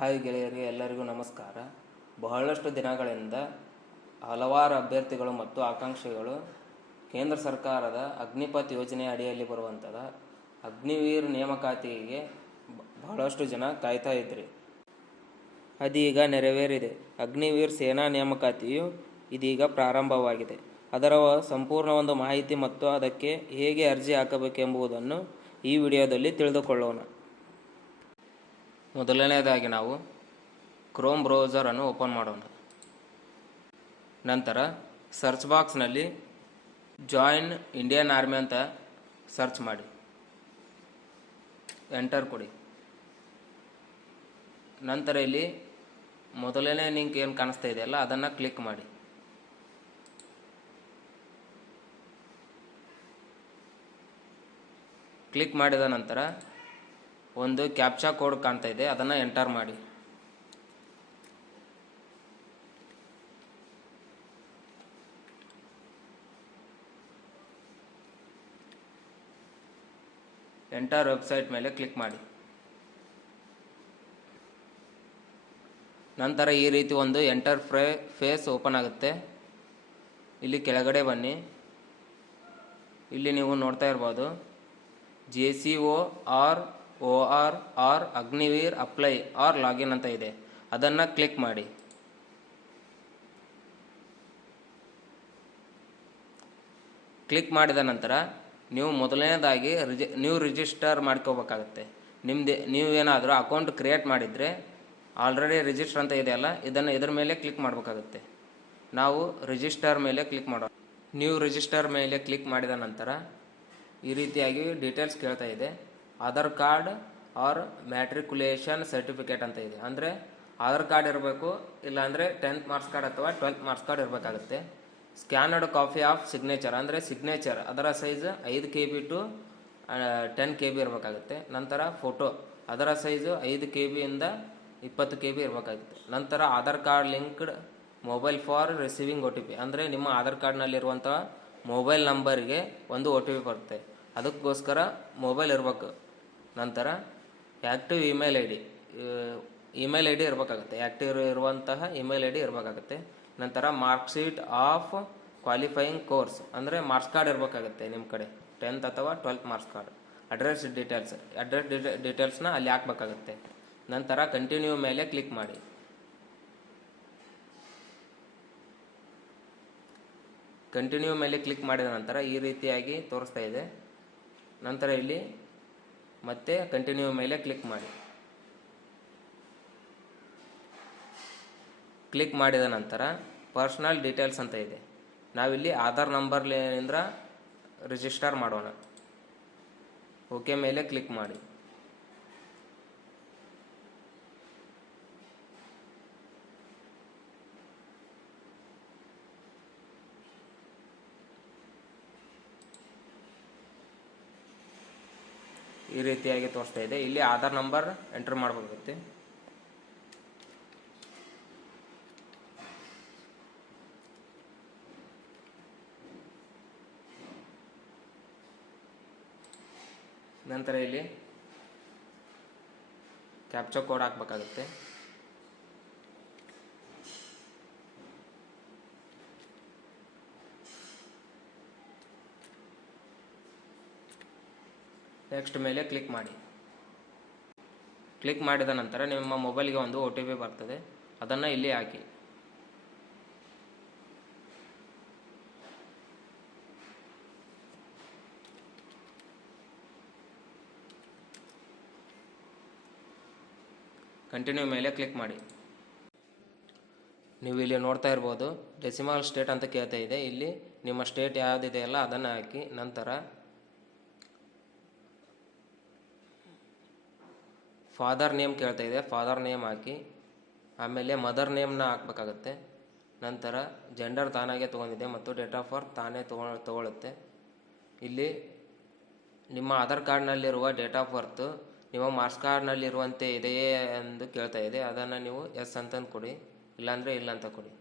Hi ಗೆಳೆಯರಿಗೆ, ಎಲ್ಲರಿಗೂ ನಮಸ್ಕಾರ. ಬಹಳಷ್ಟು ದಿನಗಳಿಂದ ಹಲವಾರು ಅಭ್ಯರ್ಥಿಗಳು ಮತ್ತು ಆಕಾಂಕ್ಷಿಗಳು ಕೇಂದ್ರ ಸರ್ಕಾರದ ಅಗ್ನಿಪಥ್ ಯೋಜನೆ ಅಡಿಯಲ್ಲಿ ಬರುವಂಥದ ಅಗ್ನಿವೀರ್ ನೇಮಕಾತಿಗೆ ಬಹಳಷ್ಟು ಜನ ಕಾಯ್ತಾ ಇದ್ರಿ. ಅದೀಗ ನೆರವೇರಿದೆ. ಅಗ್ನಿವೀರ್ ಸೇನಾ ನೇಮಕಾತಿಯು ಇದೀಗ ಪ್ರಾರಂಭವಾಗಿದೆ. ಅದರ ಸಂಪೂರ್ಣ ಒಂದು ಮಾಹಿತಿ ಮತ್ತು ಅದಕ್ಕೆ ಹೇಗೆ ಅರ್ಜಿ ಹಾಕಬೇಕೆಂಬುದನ್ನು ಈ ವಿಡಿಯೋದಲ್ಲಿ ತಿಳಿದುಕೊಳ್ಳೋಣ. ಮೊದಲನೇದಾಗಿ ನಾವು ಕ್ರೋಮ್ ಬ್ರೌಸರನ್ನು ಓಪನ್ ಮಾಡೋಣ. ನಂತರ ಸರ್ಚ್ ಬಾಕ್ಸ್ನಲ್ಲಿ ಜಾಯಿನ್ ಇಂಡಿಯನ್ ಆರ್ಮಿ ಅಂತ ಸರ್ಚ್ ಮಾಡಿ, ಎಂಟರ್ ಕೊಡಿ. ನಂತರ ಇಲ್ಲಿ ಮೊದಲನೇ ಲಿಂಕ್ ಏನು ಕಾಣಿಸ್ತಾ ಇದೆಯಲ್ಲ ಅದನ್ನು ಕ್ಲಿಕ್ ಮಾಡಿ. ಕ್ಲಿಕ್ ಮಾಡಿದ ನಂತರ ಒಂದು ಕ್ಯಾಪ್ಚಾ ಕೋಡ್ ಕಾಣ್ತಾ ಇದೆ, ಅದನ್ನು ಎಂಟರ್ ಮಾಡಿ. ಎಂಟರ್ ವೆಬ್ಸೈಟ್ ಮೇಲೆ ಕ್ಲಿಕ್ ಮಾಡಿ. ನಂತರ ಈ ರೀತಿ ಒಂದು ಎಂಟರ್ ಫೇಸ್ ಓಪನ್ ಆಗುತ್ತೆ. ಇಲ್ಲಿ ಕೆಳಗಡೆ ಬನ್ನಿ. ಇಲ್ಲಿ ನೀವು ನೋಡ್ತಾ ಇರ್ಬೋದು JCOR Agniveer apply or login ಅಂತ ಇದೆ, ಅದನ್ನು ಕ್ಲಿಕ್ ಮಾಡಿ. ಕ್ಲಿಕ್ ಮಾಡಿದ ನಂತರ ನೀವು ಮೊದಲನೇದಾಗಿ ನೀವು ರಿಜಿಸ್ಟರ್ ಮಾಡ್ಕೋಬೇಕಾಗತ್ತೆ. ನೀವೇನಾದರೂ ಅಕೌಂಟ್ ಕ್ರಿಯೇಟ್ ಮಾಡಿದರೆ ಆಲ್ರೆಡಿ ರಿಜಿಸ್ಟರ್ ಅಂತ ಇದೆಯಲ್ಲ, ಇದರ ಮೇಲೆ ಕ್ಲಿಕ್ ಮಾಡಬೇಕಾಗುತ್ತೆ. ನಾವು ರಿಜಿಸ್ಟರ್ ಮೇಲೆ ಕ್ಲಿಕ್ ಮಾಡೋಣ. ನೀವು ರಿಜಿಸ್ಟರ್ ಮೇಲೆ ಕ್ಲಿಕ್ ಮಾಡಿದ ನಂತರ ಈ ರೀತಿಯಾಗಿ ಡೀಟೇಲ್ಸ್ ಕೇಳ್ತಾ ಇದೆ. Aadhaar card or matriculation certificate ಅಂತ ಇದೆ. ಅಂದರೆ ಆಧಾರ್ ಕಾರ್ಡ್ ಇರಬೇಕು, ಇಲ್ಲಾಂದರೆ 10th ಮಾರ್ಕ್ಸ್ ಕಾರ್ಡ್ ಅಥವಾ 12th ಮಾರ್ಕ್ಸ್ ಕಾರ್ಡ್ ಇರಬೇಕಾಗುತ್ತೆ. ಸ್ಕ್ಯಾನರ್ಡ್ ಕಾಪಿ ಆಫ್ ಸಿಗ್ನೇಚರ್, ಅಂದರೆ ಸಿಗ್ನೇಚರ್ ಅದರ ಸೈಜ್ 5 KB ಟು 10 KB ಇರಬೇಕಾಗುತ್ತೆ. ನಂತರ ಫೋಟೋ, ಅದರ ಸೈಜು 5 KB ಇಂದ 20 KB ಇರಬೇಕಾಗುತ್ತೆ. ನಂತರ Aadhaar card linked mobile for receiving OTP, ಅಂದರೆ ನಿಮ್ಮ ಆಧಾರ್ ಕಾರ್ಡ್ನಲ್ಲಿರುವಂಥ ಮೊಬೈಲ್ ನಂಬರ್ಗೆ ಒಂದು OTP ಬರುತ್ತೆ, ಅದಕ್ಕೋಸ್ಕರ ಮೊಬೈಲ್ ಇರಬೇಕು. ನಂತರ ಆ್ಯಕ್ಟಿವ್ ಇಮೇಲ್ ID ಇರಬೇಕಾಗುತ್ತೆ, ಆ್ಯಕ್ಟಿವ್ ಇರುವಂತಹ ಇಮೇಲ್ ID ಇರಬೇಕಾಗುತ್ತೆ. ನಂತರ ಮಾರ್ಕ್ಶೀಟ್ ಆಫ್ ಕ್ವಾಲಿಫೈಯಿಂಗ್ ಕೋರ್ಸ್, ಅಂದರೆ ಮಾರ್ಕ್ಸ್ ಕಾರ್ಡ್ ಇರಬೇಕಾಗುತ್ತೆ ನಿಮ್ಮ ಕಡೆ, 10th ಅಥವಾ 12th ಮಾರ್ಕ್ಸ್ ಕಾರ್ಡ್. ಅಡ್ರೆಸ್ ಡೀಟೇಲ್ಸ್ನ ಅಲ್ಲಿ ಹಾಕಬೇಕಾಗುತ್ತೆ. ನಂತರ ಕಂಟಿನ್ಯೂ ಮೇಲೆ ಕ್ಲಿಕ್ ಮಾಡಿ. ಕಂಟಿನ್ಯೂ ಮೇಲೆ ಕ್ಲಿಕ್ ಮಾಡಿದ ನಂತರ ಈ ರೀತಿಯಾಗಿ ತೋರಿಸ್ತಾ ಇದೆ. ನಂತರ ಇಲ್ಲಿ ಮತ್ತೆ ಕಂಟಿನ್ಯೂ ಮೇಲೆ ಕ್ಲಿಕ್ ಮಾಡಿ. ಕ್ಲಿಕ್ ಮಾಡಿದ ನಂತರ ಪರ್ಸನಲ್ ಡೀಟೇಲ್ಸ್ ಅಂತ ಇದೆ. ನಾವಿಲ್ಲಿ ಆಧಾರ್ ನಂಬರ್ಲಿಂದ ರಿಜಿಸ್ಟರ್ ಮಾಡೋಣ. ಓಕೆ ಮೇಲೆ ಕ್ಲಿಕ್ ಮಾಡಿ. ಈ ರೀತಿಯಾಗಿ ತೋರಿಸ್ತಾ ಇದೆ. ಇಲ್ಲಿ ಆಧಾರ್ ನಂಬರ್ ಎಂಟರ್ ಮಾಡಬೇಕಾಗುತ್ತೆ. ನಂತರ ಇಲ್ಲಿ ಕ್ಯಾಪ್ಚಾ ಕೋಡ್ ಹಾಕಬೇಕಾಗುತ್ತೆ. ನೆಕ್ಸ್ಟ್ ಮೇಲೆ ಕ್ಲಿಕ್ ಮಾಡಿ. ಕ್ಲಿಕ್ ಮಾಡಿದ ನಂತರ ನಿಮ್ಮ ಮೊಬೈಲ್ಗೆ ಒಂದು OTP ಬರ್ತದೆ, ಅದನ್ನು ಇಲ್ಲಿ ಹಾಕಿ. ಕಂಟಿನ್ಯೂ ಮೇಲೆ ಕ್ಲಿಕ್ ಮಾಡಿ. ನೀವು ಇಲ್ಲಿ ನೋಡ್ತಾ ಇರ್ಬೋದು ಡೆಸಿಮಲ್ ಸ್ಟೇಟ್ ಅಂತ ಕೇಳ್ತಾ ಇದೆ. ಇಲ್ಲಿ ನಿಮ್ಮ ಸ್ಟೇಟ್ ಯಾವುದಿದೆಯಲ್ಲ ಅದನ್ನು ಹಾಕಿ. ನಂತರ ಫಾದರ್ ನೇಮ್ ಕೇಳ್ತಾ ಇದೆ, ಫಾದರ್ ನೇಮ್ ಹಾಕಿ. ಆಮೇಲೆ ಮದರ್ ನೇಮ್ನ ಹಾಕಬೇಕಾಗತ್ತೆ. ನಂತರ ಜೆಂಡರ್ ತಾನಾಗೆ ತೊಗೊಂಡಿದೆ ಮತ್ತು ಡೇಟ್ ಆಫ್ ಬರ್ತ್ ತಾನೇ ತೊಗೊಳುತ್ತೆ. ಇಲ್ಲಿ ನಿಮ್ಮ ಆಧಾರ್ ಕಾರ್ಡ್ನಲ್ಲಿರುವ ಡೇಟ್ ಆಫ್ ಬರ್ತ್ ನಿಮ್ಮ ಮಾರ್ಕ್ಸ್ ಕಾರ್ಡ್ನಲ್ಲಿರುವಂತೆ ಇದೆಯೇ ಎಂದು ಕೇಳ್ತಾ ಇದೆ, ಅದನ್ನು ನೀವು ಎಸ್ ಅಂತಂದು ಕೊಡಿ, ಇಲ್ಲಾಂದರೆ ಇಲ್ಲ ಅಂತ ಕೊಡಿ.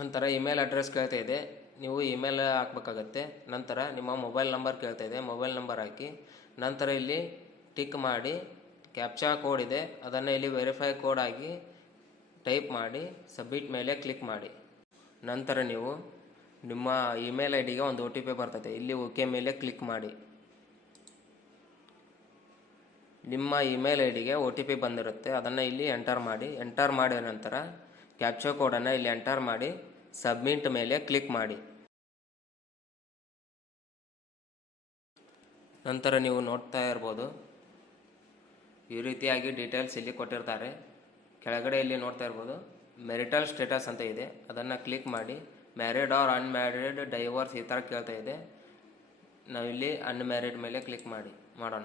ನಂತರ ಇಮೇಲ್ ಅಡ್ರೆಸ್ ಕೇಳ್ತಾ ಇದೆ, ನೀವು ಇಮೇಲ್ ಹಾಕಬೇಕಾಗತ್ತೆ. ನಂತರ ನಿಮ್ಮ ಮೊಬೈಲ್ ನಂಬರ್ ಕೇಳ್ತಾ ಇದೆ, ಮೊಬೈಲ್ ನಂಬರ್ ಹಾಕಿ. ನಂತರ ಇಲ್ಲಿ ಟಿಕ್ ಮಾಡಿ ಕ್ಯಾಪ್ಚಾ ಕೋಡ್ ಇದೆ, ಅದನ್ನು ಇಲ್ಲಿ ವೆರಿಫೈ ಕೋಡ್ ಆಗಿ ಟೈಪ್ ಮಾಡಿ ಸಬ್ಮಿಟ್ ಮೇಲೆ ಕ್ಲಿಕ್ ಮಾಡಿ. ನಂತರ ನೀವು ನಿಮ್ಮ ಇಮೇಲ್ ಐ ಡಿಗೆ ಒಂದು OTP ಬರ್ತದೆ, ಇಲ್ಲಿ ಓಕೆ ಮೇಲೆ ಕ್ಲಿಕ್ ಮಾಡಿ. ನಿಮ್ಮ ಇಮೇಲ್ ಐ ಡಿಗೆ OTP ಬಂದಿರುತ್ತೆ, ಅದನ್ನು ಇಲ್ಲಿ ಎಂಟರ್ ಮಾಡಿ. ಎಂಟರ್ ಮಾಡಿದ ನಂತರ ಕ್ಯಾಪ್ಚಾ ಕೋಡನ್ನು ಇಲ್ಲಿ ಎಂಟರ್ ಮಾಡಿ ಸಬ್ಮಿಟ್ ಮೇಲೆ ಕ್ಲಿಕ್ ಮಾಡಿ. ನಂತರ ನೀವು ನೋಡ್ತಾ ಇರ್ಬೋದು, ಈ ರೀತಿಯಾಗಿ ಡೀಟೇಲ್ಸ್ ಇಲ್ಲಿ ಕೊಟ್ಟಿರ್ತಾರೆ. ಕೆಳಗಡೆ ಇಲ್ಲಿ ನೋಡ್ತಾ ಇರ್ಬೋದು ಮೆರಿಟಲ್ ಸ್ಟೇಟಸ್ ಅಂತ ಇದೆ, ಅದನ್ನು ಕ್ಲಿಕ್ ಮಾಡಿ. ಮ್ಯಾರಿಡ್ ಆರ್ ಅನ್ಮ್ಯಾರಿಡ್, ಡೈವರ್ಸ್ ಈ ಥರ ಕೇಳ್ತಾ ಇದೆ. ನಾವಿಲ್ಲಿ ಅನ್ಮ್ಯಾರಿಡ್ ಮೇಲೆ ಕ್ಲಿಕ್ ಮಾಡೋಣ.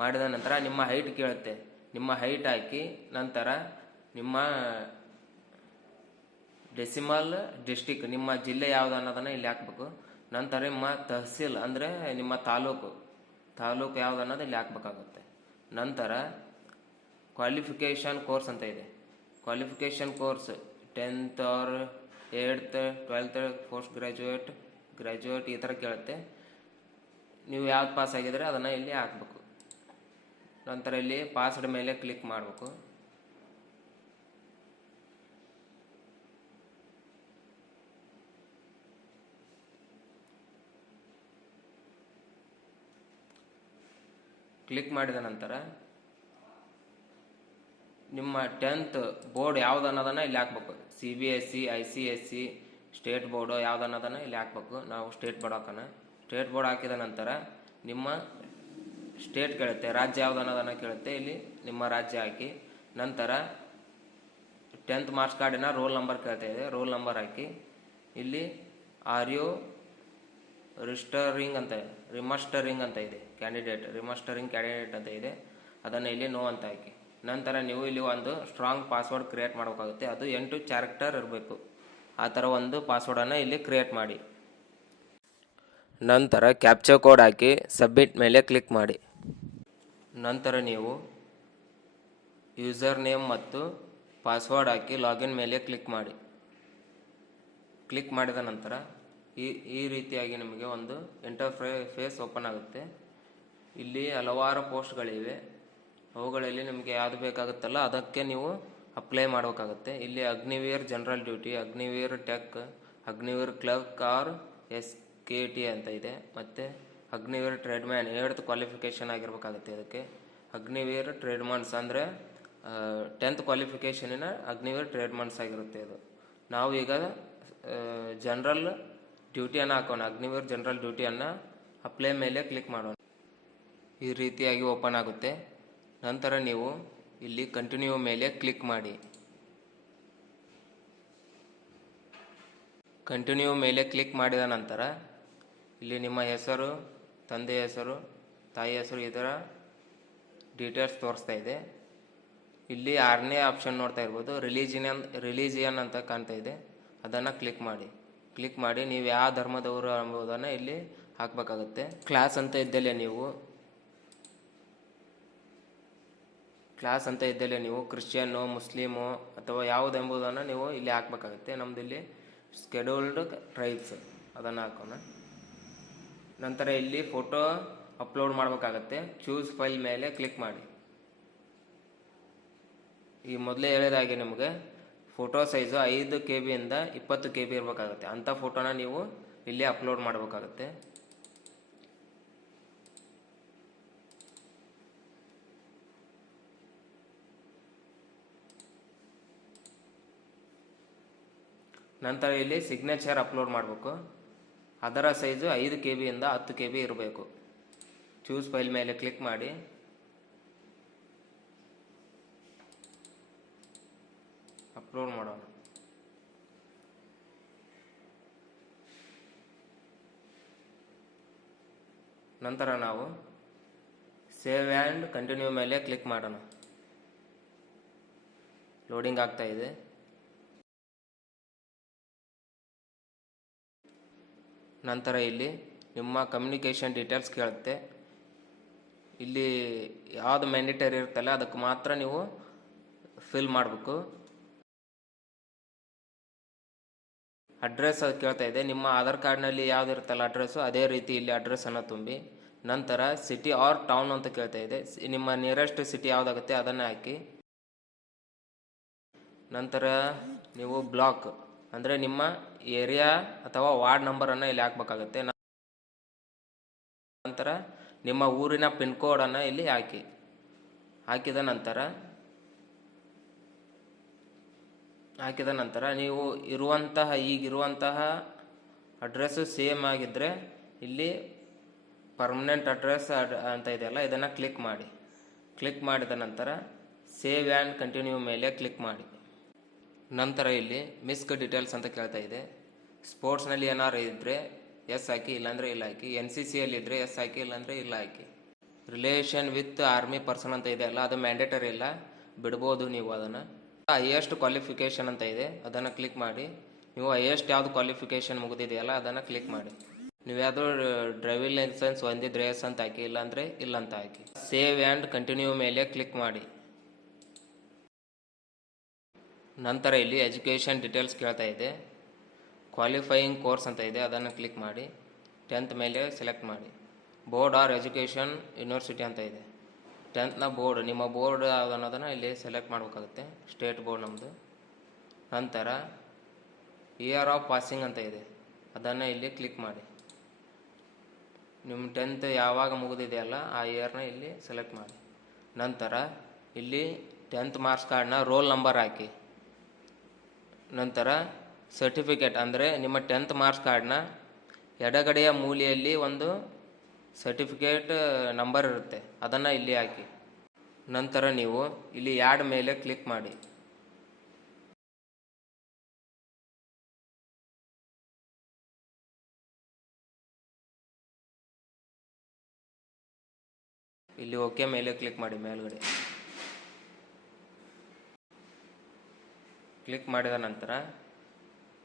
ಮಾಡಿದ ನಂತರ ನಿಮ್ಮ ಹೈಟ್ ಕೇಳುತ್ತೆ, ನಿಮ್ಮ ಹೈಟ್ ಹಾಕಿ ನಂತರ ನಿಮ್ಮ ಡೆಸಿಮಲ್ ಡಿಸ್ಟಿಕ್, ನಿಮ್ಮ ಜಿಲ್ಲೆ ಯಾವುದು ಅನ್ನೋದನ್ನು ಇಲ್ಲಿ ಹಾಕ್ಬೇಕು. ನಂತರ ನಿಮ್ಮ ತಹಸೀಲ್ ಅಂದರೆ ನಿಮ್ಮ ತಾಲೂಕು ಯಾವುದು ಅನ್ನೋದು ಇಲ್ಲಿ ಹಾಕ್ಬೇಕಾಗುತ್ತೆ. ನಂತರ ಕ್ವಾಲಿಫಿಕೇಷನ್ ಕೋರ್ಸ್ ಅಂತ ಇದೆ, qualification course 10th or 8th 12th post graduate ಈ ಥರ ಕೇಳುತ್ತೆ. ನೀವು ಯಾವ್ದು ಪಾಸ್ ಆಗಿದ್ರೆ ಅದನ್ನು ಇಲ್ಲಿ ಹಾಕಬೇಕು. ನಂತರ ಇಲ್ಲಿ ಪಾಸ್ಡ್ ಮೇಲೆ ಕ್ಲಿಕ್ ಮಾಡಬೇಕು. ಕ್ಲಿಕ್ ಮಾಡಿದ ನಂತರ ನಿಮ್ಮ 10th ಬೋರ್ಡ್ ಯಾವ್ದು ಅನ್ನೋದನ್ನು ಇಲ್ಲಿ ಹಾಕ್ಬೇಕು. CBSE, ICSE, ಸ್ಟೇಟ್ ಬೋರ್ಡು ಯಾವ್ದು ಅನ್ನೋದನ್ನು ಇಲ್ಲಿ ಹಾಕ್ಬೇಕು. ನಾವು ಸ್ಟೇಟ್ ಬೋರ್ಡ್ ಹಾಕೋಣ. ಸ್ಟೇಟ್ ಬೋರ್ಡ್ ಹಾಕಿದ ನಂತರ ನಿಮ್ಮ ಸ್ಟೇಟ್ ಕೇಳುತ್ತೆ, ರಾಜ್ಯ ಯಾವ್ದು ಅನ್ನೋದನ್ನು ಕೇಳುತ್ತೆ, ಇಲ್ಲಿ ನಿಮ್ಮ ರಾಜ್ಯ ಹಾಕಿ. ನಂತರ 10th ಮಾರ್ಕ್ಸ್ ಕಾರ್ಡಿನ ರೋಲ್ ನಂಬರ್ ಕೇಳ್ತಾ ಇದೆ, ರೋಲ್ ನಂಬರ್ ಹಾಕಿ. ಇಲ್ಲಿ ಆರ್ ಯು ರಿಮಸ್ಟರಿಂಗ್ ಅಂತ ಇದೆ ಕ್ಯಾಂಡಿಡೇಟ್, ರಿಮಸ್ಟರಿಂಗ್ ಕ್ಯಾಂಡಿಡೇಟ್ ಅಂತ ಇದೆ, ಅದನ್ನು ಇಲ್ಲಿ ನೋ ಅಂತ ಹಾಕಿ. ನಂತರ ನೀವು ಇಲ್ಲಿ ಒಂದು ಸ್ಟ್ರಾಂಗ್ ಪಾಸ್ವರ್ಡ್ ಕ್ರಿಯೇಟ್ ಮಾಡಬೇಕಾಗುತ್ತೆ, ಅದು 8 ಕ್ಯಾರೆಕ್ಟರ್ ಇರಬೇಕು. ಆ ಥರ ಒಂದು ಪಾಸ್ವರ್ಡನ್ನು ಇಲ್ಲಿ ಕ್ರಿಯೇಟ್ ಮಾಡಿ. ನಂತರ ಕ್ಯಾಪ್ಚಾ ಕೋಡ್ ಹಾಕಿ ಸಬ್ಮಿಟ್ ಮೇಲೆ ಕ್ಲಿಕ್ ಮಾಡಿ. ನಂತರ ನೀವು ಯೂಸರ್ ನೇಮ್ ಮತ್ತು ಪಾಸ್ವರ್ಡ್ ಹಾಕಿ ಲಾಗಿನ್ ಮೇಲೆ ಕ್ಲಿಕ್ ಮಾಡಿ. ಕ್ಲಿಕ್ ಮಾಡಿದ ನಂತರ ಈ ರೀತಿಯಾಗಿ ನಿಮಗೆ ಒಂದು ಇಂಟರ್ಫೇಸ್ ಓಪನ್ ಆಗುತ್ತೆ. ಇಲ್ಲಿ ಹಲವಾರು ಪೋಸ್ಟ್ಗಳಿವೆ, ಅವುಗಳಲ್ಲಿ ನಿಮಗೆ ಯಾವುದು ಬೇಕಾಗುತ್ತಲ್ಲ ಅದಕ್ಕೆ ನೀವು ಅಪ್ಲೈ ಮಾಡಬೇಕಾಗುತ್ತೆ. ಇಲ್ಲಿ Agniveer general duty, Agniveer tech, Agniveer clerk or SKT ಅಂತ ಇದೆ. ಮತ್ತು ಅಗ್ನಿವೀರ್ ಟ್ರೇಡ್ಮ್ಯಾನ್ 8th ಕ್ವಾಲಿಫಿಕೇಷನ್ ಆಗಿರ್ಬೇಕಾಗುತ್ತೆ. ಅದಕ್ಕೆ ಅಗ್ನಿವೀರ್ ಟ್ರೇಡ್ಮನ್ಸ್ ಅಂದರೆ 10th ಕ್ವಾಲಿಫಿಕೇಷನಿನ ಅಗ್ನಿವೀರ್ ಟ್ರೇಡ್ಮನ್ಸ್ ಆಗಿರುತ್ತೆ. ಅದು ನಾವು ಈಗ ಜನರಲ್ ಡ್ಯೂಟಿಯನ್ನು ಹಾಕೋಣ. ಅಗ್ನಿವೀರ್ ಜನರಲ್ ಡ್ಯೂಟಿಯನ್ನು ಅಪ್ಲೈ ಮೇಲೆ ಕ್ಲಿಕ್ ಮಾಡೋಣ. ಈ ರೀತಿಯಾಗಿ ಓಪನ್ ಆಗುತ್ತೆ. ನಂತರ ನೀವು ಇಲ್ಲಿ ಕಂಟಿನ್ಯೂ ಮೇಲೆ ಕ್ಲಿಕ್ ಮಾಡಿ. ಕಂಟಿನ್ಯೂ ಮೇಲೆ ಕ್ಲಿಕ್ ಮಾಡಿದ ನಂತರ ಇಲ್ಲಿ ನಿಮ್ಮ ಹೆಸರು, ತಂದೆ ಹೆಸರು, ತಾಯಿ ಹೆಸರು ಇದರ ಡೀಟೇಲ್ಸ್ ತೋರಿಸ್ತಾ ಇದೆ. ಇಲ್ಲಿ 6ನೇ ಆಪ್ಷನ್ ನೋಡ್ತಾ ಇರ್ಬೋದು, ರಿಲಿಜಿಯನ್ ಅಂತ ಕಾಣ್ತಾ ಇದೆ, ಅದನ್ನು ಕ್ಲಿಕ್ ಮಾಡಿ. ಕ್ಲಿಕ್ ಮಾಡಿ ನೀವು ಯಾವ ಧರ್ಮದವರು ಎಂಬುದನ್ನು ಇಲ್ಲಿ ಹಾಕಬೇಕಾಗುತ್ತೆ. ಕ್ಲಾಸ್ ಅಂತ ಇದ್ದಲ್ಲಿ ನೀವು ಕ್ರಿಶ್ಚಿಯನ್ನು, ಮುಸ್ಲಿಮು ಅಥವಾ ಯಾವುದೆಂಬುದನ್ನು ನೀವು ಇಲ್ಲಿ ಹಾಕಬೇಕಾಗುತ್ತೆ. ನಮ್ಮದು ಇಲ್ಲಿ ಸ್ಕೆಡ್ಯೂಲ್ಡ್ ಟ್ರೈಬ್ಸ್, ಅದನ್ನು ಹಾಕೋಣ. ನಂತರ ಇಲ್ಲಿ ಫೋಟೋ ಅಪ್ಲೋಡ್ ಮಾಡಬೇಕಾಗತ್ತೆ. ಚೂಸ್ ಫೈಲ್ ಮೇಲೆ ಕ್ಲಿಕ್ ಮಾಡಿ. ಈ ಮೊದಲೇ ಹೇಳಿದಾಗೆ ನಿಮಗೆ ಫೋಟೋ ಸೈಜು 5 KB ಇಂದ 20 KB ಇರಬೇಕಾಗುತ್ತೆ. ಅಂಥ ಫೋಟೋನ ನೀವು ಇಲ್ಲಿ ಅಪ್ಲೋಡ್ ಮಾಡಬೇಕಾಗುತ್ತೆ. ನಂತರ ಇಲ್ಲಿ ಸಿಗ್ನೇಚರ್ ಅಪ್ಲೋಡ್ ಮಾಡಬೇಕು. ಅದರ ಸೈಜು 5 KB ಇಂದ 10 KB ಇರಬೇಕು. ಚೂಸ್ ಫೈಲ್ ಮೇಲೆ ಕ್ಲಿಕ್ ಮಾಡಿ. ಅಪ್ಲೋಡ್ ಮಾಡೋಣ. ನಂತರ ನಾವು ಸೇವ್ ಆ್ಯಂಡ್ ಕಂಟಿನ್ಯೂ ಮೇಲೆ ಕ್ಲಿಕ್ ಮಾಡೋಣ. ಲೋಡಿಂಗ್ ಆಗ್ತಾ ಇದೆ. ನಂತರ ಇಲ್ಲಿ ನಿಮ್ಮ ಕಮ್ಯುನಿಕೇಷನ್ ಡೀಟೇಲ್ಸ್ ಕೇಳುತ್ತೆ. ಇಲ್ಲಿ ಯಾವುದು ಮ್ಯಾಂಡೇಟರಿ ಇರುತ್ತಲ್ಲ ಅದಕ್ಕೆ ಮಾತ್ರ ನೀವು ಫಿಲ್ ಮಾಡಬೇಕು. ಅಡ್ರೆಸ್ ಕೇಳ್ತಾ ಇದೆ. ನಿಮ್ಮ ಆಧಾರ್ ಕಾರ್ಡ್ನಲ್ಲಿ ಯಾವ್ದು ಇರುತ್ತಲ್ಲ ಅಡ್ರೆಸ್ಸು, ಅದೇ ರೀತಿ ಇಲ್ಲಿ ಅಡ್ರೆಸ್ಸನ್ನು ತುಂಬಿ. ನಂತರ ಸಿಟಿ ಆರ್ ಟೌನ್ ಅಂತ ಕೇಳ್ತಾ ಇದೆ. ನಿಮ್ಮ ನಿಯರೆಸ್ಟ್ ಸಿಟಿ ಯಾವುದಾಗುತ್ತೆ ಅದನ್ನು ಹಾಕಿ. ನಂತರ ನೀವು ಬ್ಲಾಕ್ ಅಂದರೆ ನಿಮ್ಮ ಏರಿಯಾ ಅಥವಾ ವಾರ್ಡ್ ನಂಬರನ್ನು ಇಲ್ಲಿ ಹಾಕಬೇಕಾಗುತ್ತೆ. ನಂತರ ನಿಮ್ಮ ಊರಿನ ಪಿನ್ ಕೋಡನ್ನು ಇಲ್ಲಿ ಹಾಕಿ. ಹಾಕಿದ ನಂತರ ನೀವು ಈಗಿರುವಂತಹ ಅಡ್ರೆಸ್ಸು ಸೇಮ್ ಆಗಿದ್ದರೆ ಇಲ್ಲಿ ಪರ್ಮನೆಂಟ್ ಅಡ್ರೆಸ್ ಅಂತ ಇದೆಯಲ್ಲ, ಇದನ್ನು ಕ್ಲಿಕ್ ಮಾಡಿ. ಕ್ಲಿಕ್ ಮಾಡಿದ ನಂತರ ಸೇವ್ ಆ್ಯಂಡ್ ಕಂಟಿನ್ಯೂ ಮೇಲೆ ಕ್ಲಿಕ್ ಮಾಡಿ. ನಂತರ ಇಲ್ಲಿ ಮಿಸ್ಕ್ ಡೀಟೇಲ್ಸ್ ಅಂತ ಕೇಳ್ತಾ ಇದೆ. ಸ್ಪೋರ್ಟ್ಸ್ನಲ್ಲಿ ಏನಾರು ಇದ್ದರೆ ಎಸ್ ಹಾಕಿ, ಇಲ್ಲಾಂದರೆ ಇಲ್ಲ ಹಾಕಿ. NCCಯಲ್ಲಿ ಇದ್ದರೆ ಎಸ್ ಹಾಕಿ, ಇಲ್ಲಾಂದರೆ ಇಲ್ಲ ಹಾಕಿ. ರಿಲೇಷನ್ ವಿತ್ ಆರ್ಮಿ ಪರ್ಸನ್ ಅಂತ ಇದೆ ಅಲ್ಲ, ಅದು ಮ್ಯಾಂಡೇಟರಿ ಇಲ್ಲ, ಬಿಡ್ಬೋದು ನೀವು ಅದನ್ನು. ಹೈಯೆಸ್ಟ್ ಕ್ವಾಲಿಫಿಕೇಷನ್ ಅಂತ ಇದೆ, ಅದನ್ನು ಕ್ಲಿಕ್ ಮಾಡಿ. ನೀವು ಹೈಯೆಸ್ಟ್ ಯಾವುದು ಕ್ವಾಲಿಫಿಕೇಷನ್ ಮುಗಿದಿದೆಯಲ್ಲ ಅದನ್ನು ಕ್ಲಿಕ್ ಮಾಡಿ. ನೀವು ಯಾವುದು ಡ್ರೈವಿಂಗ್ ಲೈಸೆನ್ಸ್ ಹೊಂದಿದ್ರೆ ಎಸ್ ಅಂತ ಹಾಕಿ, ಇಲ್ಲಾಂದರೆ ಇಲ್ಲ ಅಂತ ಹಾಕಿ. ಸೇವ್ ಆ್ಯಂಡ್ ಕಂಟಿನ್ಯೂ ಮೇಲೆ ಕ್ಲಿಕ್ ಮಾಡಿ. ನಂತರ ಇಲ್ಲಿ ಎಜುಕೇಷನ್ ಡೀಟೇಲ್ಸ್ ಕೇಳ್ತಾ ಇದೆ. ಕ್ವಾಲಿಫೈಯಿಂಗ್ ಕೋರ್ಸ್ ಅಂತ ಇದೆ, ಅದನ್ನು ಕ್ಲಿಕ್ ಮಾಡಿ. 10th ಮೇಲೆ ಸೆಲೆಕ್ಟ್ ಮಾಡಿ. ಬೋರ್ಡ್ ಆರ್ ಎಜುಕೇಷನ್ ಯೂನಿವರ್ಸಿಟಿ ಅಂತ ಇದೆ. 10th ಬೋರ್ಡ್, ನಿಮ್ಮ ಬೋರ್ಡ್ ಯಾವುದು ಅನ್ನೋದನ್ನು ಇಲ್ಲಿ ಸೆಲೆಕ್ಟ್ ಮಾಡಬೇಕಾಗುತ್ತೆ. ಸ್ಟೇಟ್ ಬೋರ್ಡ್ ನಮ್ಮದು. ನಂತರ ಇಯರ್ ಆಫ್ ಪಾಸಿಂಗ್ ಅಂತ ಇದೆ, ಅದನ್ನು ಇಲ್ಲಿ ಕ್ಲಿಕ್ ಮಾಡಿ. ನಿಮ್ಮ 10th ಯಾವಾಗ ಮುಗಿದಿದೆಯಲ್ಲ ಆ ಇಯರ್ನ ಇಲ್ಲಿ ಸೆಲೆಕ್ಟ್ ಮಾಡಿ. ನಂತರ ಇಲ್ಲಿ 10th ಮಾರ್ಕ್ಸ್ ಕಾರ್ಡ್ನ ರೋಲ್ ನಂಬರ್ ಹಾಕಿ. ನಂತರ ಸರ್ಟಿಫಿಕೇಟ್ ಅಂದರೆ ನಿಮ್ಮ 10th ಮಾರ್ಕ್ಸ್ ಕಾರ್ಡ್ನ ಎಡಗಡೆಯ ಮೂಲೆಯಲ್ಲಿ ಒಂದು ಸರ್ಟಿಫಿಕೇಟ್ ನಂಬರ್ ಇರುತ್ತೆ, ಅದನ್ನು ಇಲ್ಲಿ ಹಾಕಿ. ನಂತರ ನೀವು ಇಲ್ಲಿ ಆ್ಯಡ್ ಮೇಲೆ ಕ್ಲಿಕ್ ಮಾಡಿ. ಇಲ್ಲಿ ಓಕೆ ಮೇಲೆ ಕ್ಲಿಕ್ ಮಾಡಿ. ಮೇಲ್ಗಡೆ ಕ್ಲಿಕ್ ಮಾಡಿದ ನಂತರ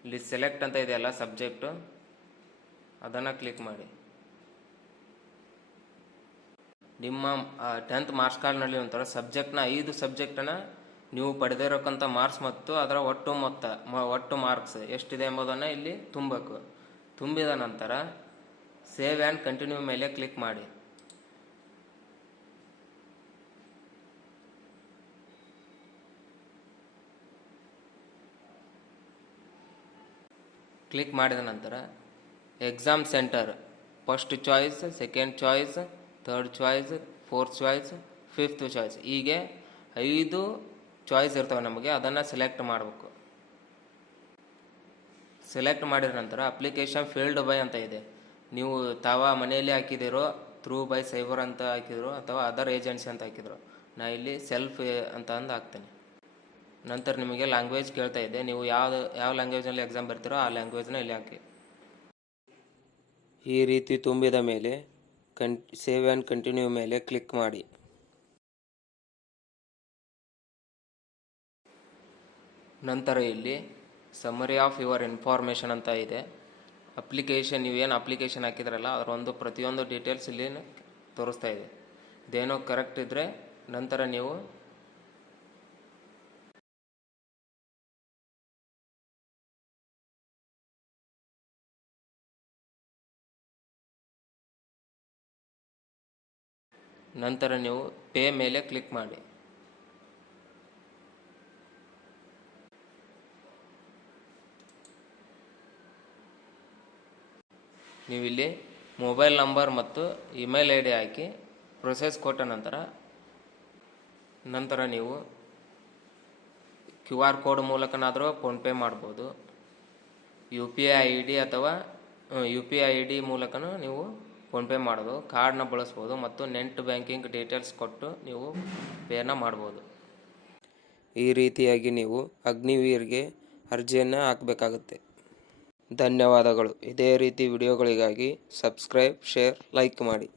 ಇಲ್ಲಿ ಸೆಲೆಕ್ಟ್ ಅಂತ ಇದೆಯಲ್ಲ ಸಬ್ಜೆಕ್ಟು, ಅದನ್ನು ಕ್ಲಿಕ್ ಮಾಡಿ. ನಿಮ್ಮ 10th ಮಾರ್ಕ್ಸ್ ಕಾರ್ಡ್ನಲ್ಲಿ ಒಂಥರ ಸಬ್ಜೆಕ್ಟ್ನ 5 ಸಬ್ಜೆಕ್ಟನ್ನು ನೀವು ಪಡೆದಿರೋಕ್ಕಂಥ ಮಾರ್ಕ್ಸ್ ಮತ್ತು ಅದರ ಒಟ್ಟು ಮಾರ್ಕ್ಸ್ ಎಷ್ಟಿದೆ ಎಂಬುದನ್ನು ಇಲ್ಲಿ ತುಂಬಬೇಕು. ತುಂಬಿದ ನಂತರ ಸೇವ್ ಆ್ಯಂಡ್ ಕಂಟಿನ್ಯೂ ಮೇಲೆ ಕ್ಲಿಕ್ ಮಾಡಿ. ಕ್ಲಿಕ್ ಮಾಡಿದ ನಂತರ exam centre, first choice, second choice, third choice, fourth choice, fifth choice, ಹೀಗೆ 5 ಚಾಯ್ಸ್ ಇರ್ತವೆ ನಮಗೆ. ಅದನ್ನು ಸೆಲೆಕ್ಟ್ ಮಾಡಬೇಕು. ಸೆಲೆಕ್ಟ್ ಮಾಡಿದ ನಂತರ ಅಪ್ಲಿಕೇಶನ್ ಫೀಲ್ಡ್ ಬೈ ಅಂತ ಇದೆ. ನೀವು ಮನೆಯಲ್ಲಿ ಹಾಕಿದಿರೋ, ಥ್ರೂ ಬೈ ಸೈಬರ್ ಅಂತ ಹಾಕಿದ್ರು, ಅಥವಾ ಅದರ್ ಏಜೆನ್ಸಿ ಅಂತ ಹಾಕಿದ್ರು. ನಾ ಇಲ್ಲಿ ಸೆಲ್ಫ್ ಅಂತ ಅಂದು ಹಾಕ್ತೇನೆ. ನಂತರ ನಿಮಗೆ ಲ್ಯಾಂಗ್ವೇಜ್ ಕೇಳ್ತಾ ಇದೆ. ನೀವು ಯಾವ ಲ್ಯಾಂಗ್ವೇಜ್ನಲ್ಲಿ ಎಕ್ಸಾಮ್ ಬರ್ತೀರೋ ಆ ಲ್ಯಾಂಗ್ವೇಜ್ನ ಇಲ್ಲಿ ಹಾಕಿ. ಈ ರೀತಿ ತುಂಬಿದ ಮೇಲೆ ಸೇವ್ ಆ್ಯಂಡ್ ಕಂಟಿನ್ಯೂ ಮೇಲೆ ಕ್ಲಿಕ್ ಮಾಡಿ. ನಂತರ ಇಲ್ಲಿ ಸಮ್ಮರಿ ಆಫ್ ಯುವರ್ ಇನ್ಫಾರ್ಮೇಷನ್ ಅಂತ ಇದೆ. ಅಪ್ಲಿಕೇಶನ್, ನೀವೇನು ಅಪ್ಲಿಕೇಶನ್ ಹಾಕಿದ್ರಲ್ಲ ಅದರ ಪ್ರತಿಯೊಂದು ಡೀಟೇಲ್ಸ್ ಇಲ್ಲಿ ತೋರಿಸ್ತಾ ಇದೆ. ಇದೇನೋ ಕರೆಕ್ಟ್ ಇದ್ದರೆ ನಂತರ ನೀವು ಪೇ ಮೇಲೆ ಕ್ಲಿಕ್ ಮಾಡಿ. ನೀವಿಲ್ಲಿ ಮೊಬೈಲ್ ನಂಬರ್ ಮತ್ತು ಇಮೇಲ್ ID ಹಾಕಿ ಪ್ರೊಸೆಸ್ ಕೊಟ್ಟ ನಂತರ ನೀವು QR ಕೋಡ್ ಮೂಲಕನಾದರೂ ಫೋನ್ಪೇ ಮಾಡ್ಬೋದು. UPI ID ಅಥವಾ UPI ID ಮೂಲಕನೂ ನೀವು ಫೋನ್ಪೇ ಮಾಡೋದು, ಕಾರ್ಡ್ನ ಬಳಸ್ಬೋದು ಮತ್ತು ನೆಟ್ ಬ್ಯಾಂಕಿಂಗ್ ಡೀಟೇಲ್ಸ್ ಕೊಟ್ಟು ನೀವು ಪೇನ ಮಾಡ್ಬೋದು. ಈ ರೀತಿಯಾಗಿ ನೀವು ಅಗ್ನಿವೀರ್ಗೆ ಅರ್ಜಿಯನ್ನು ಹಾಕಬೇಕಾಗುತ್ತೆ. ಧನ್ಯವಾದಗಳು. ಇದೇ ರೀತಿ ವಿಡಿಯೋಗಳಿಗಾಗಿ ಸಬ್ಸ್ಕ್ರೈಬ್, ಶೇರ್, ಲೈಕ್ ಮಾಡಿ.